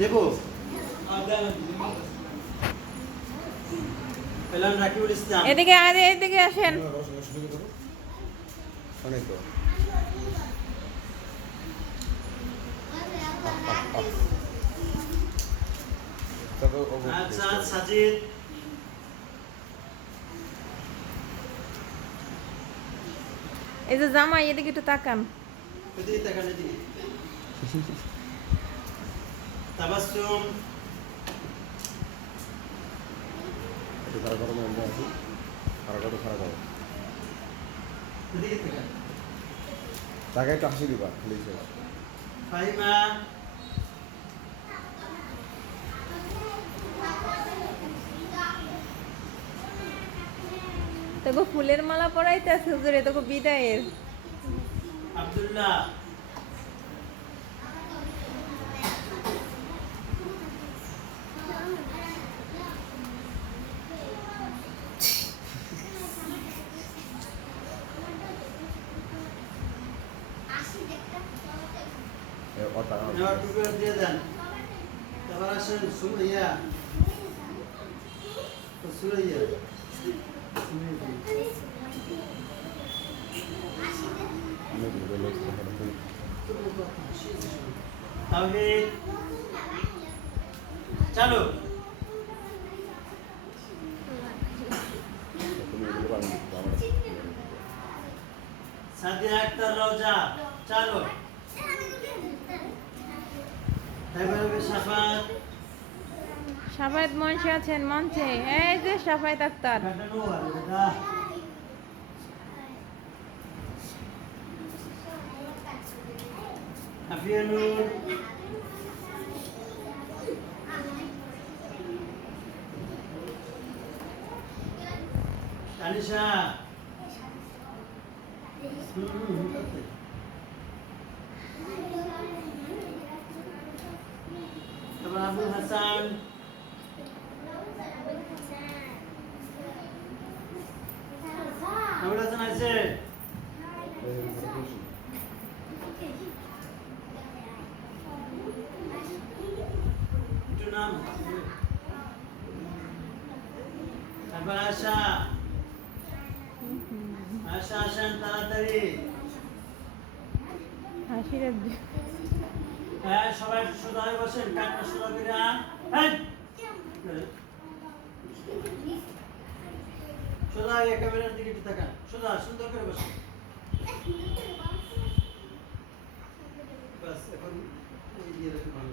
দেবো এলাম রাকিবুল ইসলাম। এদিকে আসেন। অনেক তো আচ্ছা সাজিদ, এই যে জামাই, এদিকে একটু তাকান। এদিকে তাকান, এদিকে। তাবাসসুম, একটু খারাপ করো মনে আছে খারাপ করো এদিকে তাকান। তাকে একটু হাসি দিবা খালি ফাহিমা, তোকে ফুলের মালা পরাইতেছে হুজুরে, তোকে বিদায়ের। আব্দুল্লাহ, নেওয়ার টুকু দিয়ে দেন। তারপর আসেন সুরাইয়া, সুরাইয়া তাওহীদ, চলো। সাদিয়া আক্তার রওজা, চলো। তাইবারবে সাফাত, সাফায়েত মঞ্চে আছেন, মঞ্চে। এই যে সাফায়েত আক্তার। কাটানো আর এটা আফিয়া নূর, তানিশা, তারপর আবুল হাসান, আবুল হাসান আছে। একটু নাম, তারপর আশা, আশা আসেন তাড়াতাড়ি। হাসির হ্যাঁ, সবাই সোজা হয়ে বসেন, কাটটা সোজা করে আন। হ্যাঁ, সোজা হয়ে ক্যামেরার দিকে একটু তাকান, সোজা সুন্দর করে বসেন। বাস এখন এই দিয়ে রাখুন ভালো।